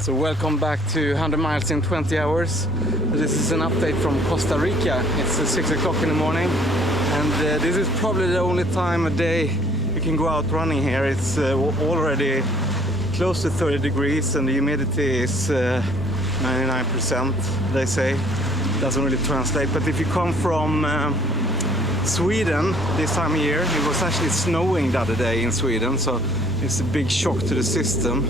So welcome back to 100 miles in 20 hours. This is an update from Costa Rica. It's 6 o'clock in the morning, and this is probably the only time a day you can go out running here. It's already close to 30 degrees and the humidity is 99%, they say. Doesn't really translate, but if you come from Sweden this time of year, it was actually snowing the other day in Sweden, so it's a big shock to the system.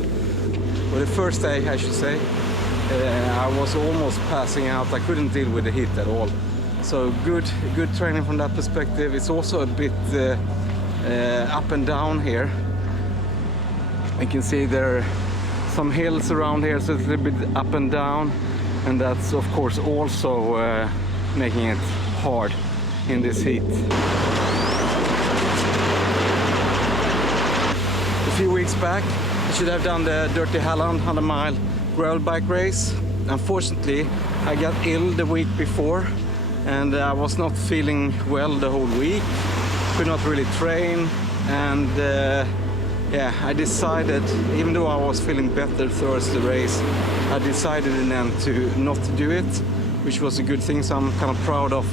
Well, the first day, I should say, I was almost passing out. I couldn't deal with the heat at all. So good training from that perspective. It's also a bit up and down here. You can see there are some hills around here, so it's a little bit up and down, and that's of course also making it hard in this heat. A few weeks back, I should have done the Dirty Halland 100-mile gravel bike race. Unfortunately, I got ill the week before, and I was not feeling well the whole week. Could not really train, and yeah, I decided, even though I was feeling better towards the race, I decided in the end to not do it, which was a good thing. So I'm kind of proud of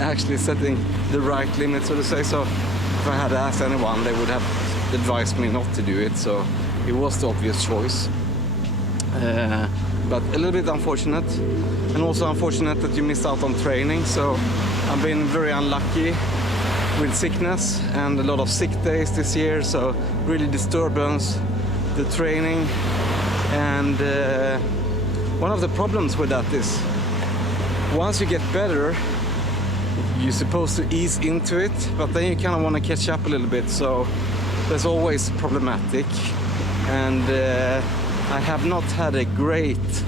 actually setting the right limit, so to say. So if I had asked anyone, they would have advised me not to do it, so it was the obvious choice. But a little bit unfortunate, and also unfortunate that you missed out on training. So I've been very unlucky with sickness and a lot of sick days this year, so really disturbance the training. And one of the problems with that is once you get better, you're supposed to ease into it, but then you kind of want to catch up a little bit, so that's always problematic. And I have not had a great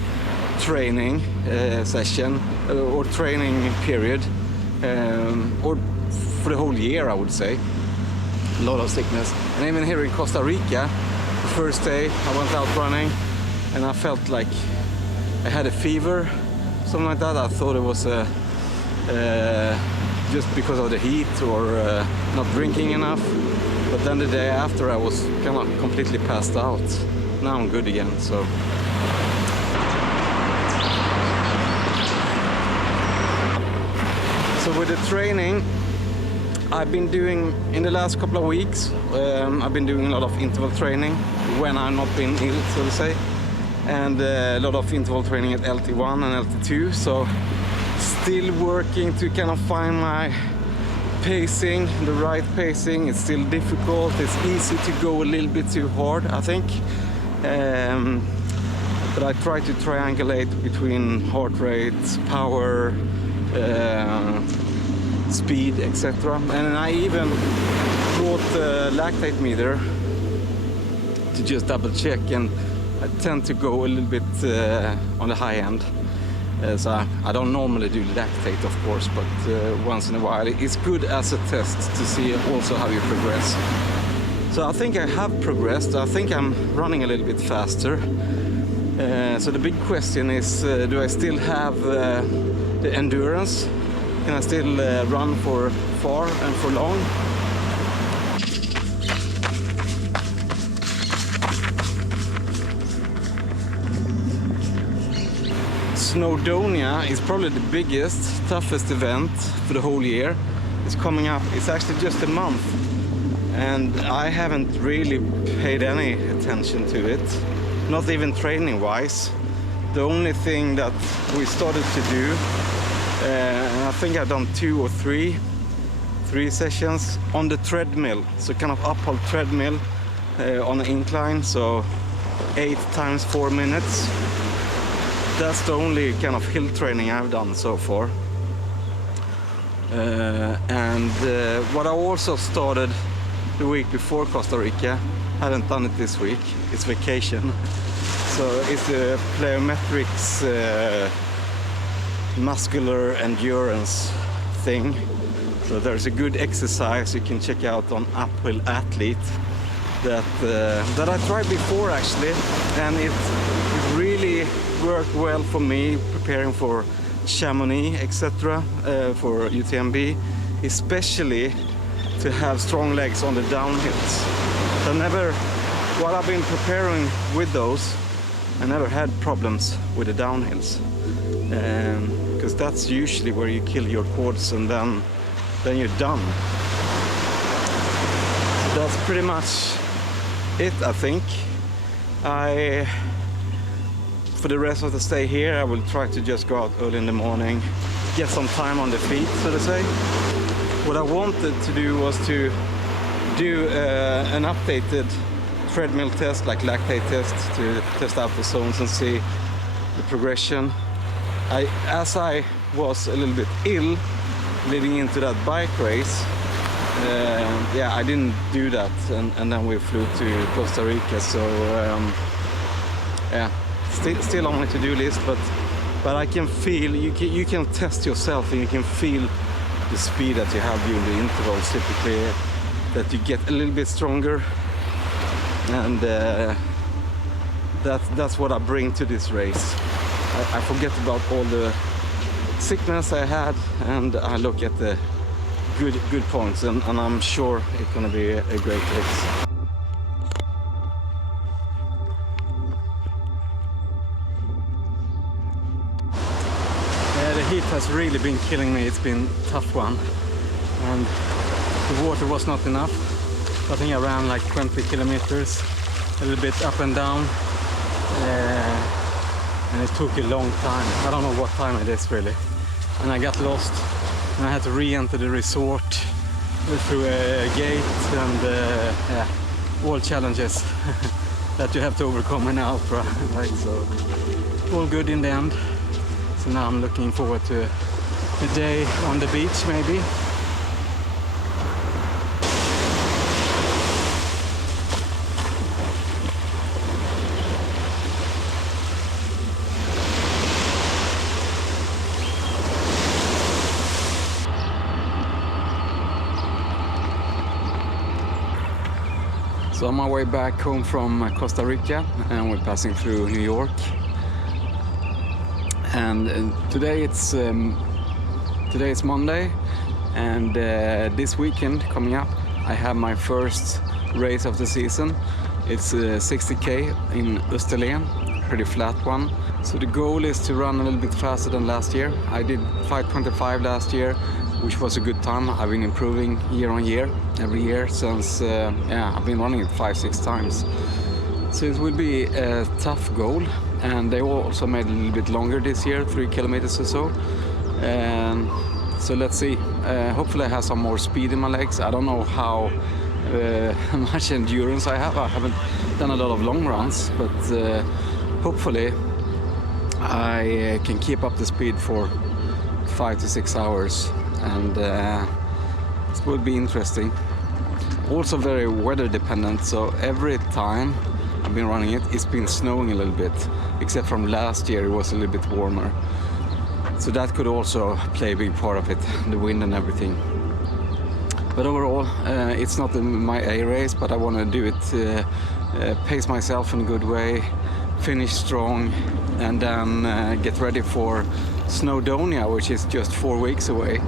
training session or training period, or for the whole year, I would say. A lot of sickness. And even here in Costa Rica, the first day I went out running and I felt like I had a fever, something like that. I thought it was just because of the heat or not drinking enough. But then the day after I was kind of completely passed out. Now I'm good again, so. So with the training I've been doing in the last couple of weeks, I've been doing a lot of interval training when I'm not been ill, so to say. And a lot of interval training at LT1 and LT2, so still working to kind of find my pacing, the right pacing. It's still difficult. It's easy to go a little bit too hard, I think. But I try to triangulate between heart rate, power, speed, etc. And I even brought the lactate meter to just double check, and I tend to go a little bit on the high end. So I don't normally do lactate, of course, but once in a while it's good as a test to see also how you progress. So I think I have progressed. I think I'm running a little bit faster. So the big question is, do I still have the endurance? Can I still run for far and for long? Snowdonia is probably the biggest, toughest event for the whole year. It's coming up. It's actually just a month, and I haven't really paid any attention to it, not even training wise. The only thing that we started to do, and I think I've done 2 or 3 sessions on the treadmill, so kind of uphill treadmill on an incline, so 8 times 4 minutes. That's the only kind of hill training I've done so far. And what I also started the week before Costa Rica, hadn't done it this week, it's vacation. So it's a plyometrics muscular endurance thing. So there's a good exercise you can check out on Uphill Athlete that I tried before actually, and it really worked well for me preparing for Chamonix, etc., for UTMB, especially to have strong legs on the downhills. So while I've been preparing with those, I never had problems with the downhills, because that's usually where you kill your quads and then you're done. So that's pretty much it, I think. For the rest of the stay here, I will try to just go out early in the morning, get some time on the feet, so to say. What I wanted to do was to do an updated treadmill test, like lactate test, to test out the zones and see the progression. As I was a little bit ill leading into that bike race, yeah, I didn't do that, and then we flew to Costa Rica. So yeah, still on my to-do list, but I can feel, you can test yourself and you can feel the speed that you have during the intervals, typically, that you get a little bit stronger, and that's what I bring to this race. I forget about all the sickness I had, and I look at the good points, and I'm sure it's gonna be a great race. The heat has really been killing me. It's been a tough one, and the water was not enough. I think I ran like 20 kilometers, a little bit up and down, and it took a long time. I don't know what time it is really, and I got lost, and I had to re-enter the resort through a gate, and yeah, all challenges that you have to overcome in ultra, right? So all good in the end. So now I'm looking forward to a day on the beach, maybe. So on my way back home from Costa Rica, and we're passing through New York. And today it's Monday, and this weekend coming up I have my first race of the season. It's 60k in Österlen, pretty flat one. So the goal is to run a little bit faster than last year. I did 5:25 last year, which was a good time. I've been improving year on year, every year since, yeah, I've been running it 5-6 times. So it will be a tough goal, and they also made it a little bit longer this year, 3 kilometers or so. So let's see. Hopefully I have some more speed in my legs. I don't know how much endurance I have. I haven't done a lot of long runs, but hopefully I can keep up the speed for 5 to 6 hours, and it will be interesting. Also very weather dependent, so every time I've been running it, it's been snowing a little bit, except from last year it was a little bit warmer. So that could also play a big part of it, the wind and everything. But overall, it's not my A race, but I want to do it, pace myself in a good way, finish strong, and then get ready for Snowdonia, which is just 4 weeks away.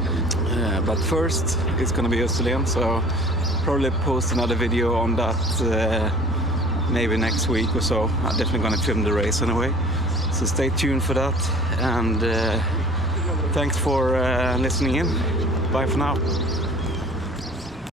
But first, it's going to be Österlen, so probably post another video on that maybe next week or so. I'm definitely going to film the race anyway, so stay tuned for that, and thanks for listening in. Bye for now.